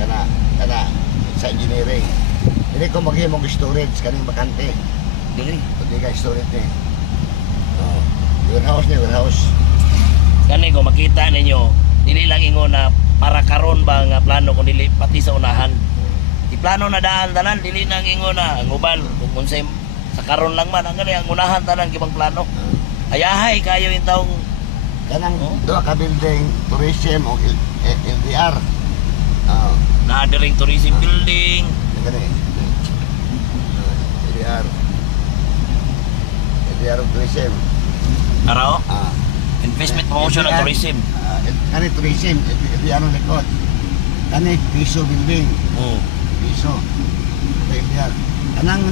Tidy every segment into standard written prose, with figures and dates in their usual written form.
kana sa engineering. Dili ko maghimong storage kaning bakante. Dili. Hindi ka storage ni. Oh, warehouse. Kani ko makita ninyo, dili lang ingon na para karon ba nga plano kung dili pati sa unahan. Di plano na daan tanan, dili nang ingon na ang uban kung unsay sa karon lang man ang gani ang unahan tanan gibang plano. Ayahay kayo yung taong Kanang duha ka building tourism o LDR. Oh, naadiring tourism building. kani. LDR. LDR of tourism. Araw, Ah, investment promotion ng tourism. kani tourism, LDR ang likod. Kani piso building. Piso. LDR. Kanang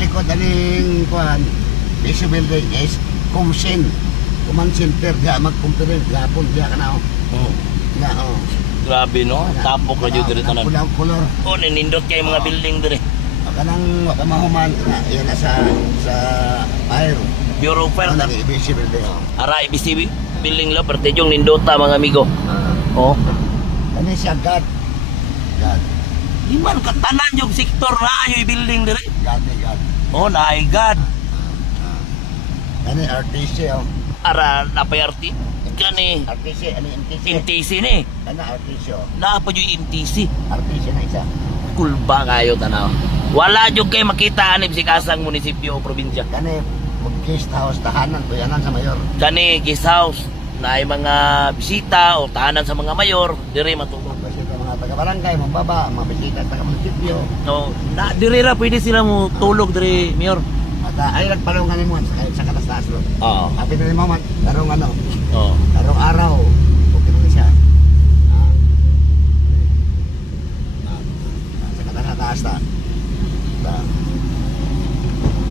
likod aning kuan. Piso building is command center dia mag-compare gapon dia kana na Grabe no, tapok na jud diri tanan. pulang color Oh, ninindot kay mga building diri. kanang wa ka mahuman na yan na sa fire Bureau of Fire. na ibisi building Ara IBC building lo perti yung nindota mga amigo. Oh. kani siya God Iman ka tanan yung sektor na ayo building diri. God Oh, naay God. kani RTC Ara napayarti kani RTC ani MTC MTC ni. kana RTC Na pa yung MTC. RTC na isa Kulba kayo tanaw. Wala jud kay makita ani si kasang munisipyo o probinsya. kani guest house tahanan tuyanan sa mayor Kani guest house na ay mga bisita o tahanan sa mga mayor diri matulog. kasi ka mga taga-barangay mababa mga bisita taga-munisipyo No, na diri ra pwede sila mo tulog diri mayor. at ay nagpalungan mo sa katas-taas lo Oo. happy na mo man karong Oo. karong araw okay na siya sa katas-taas ta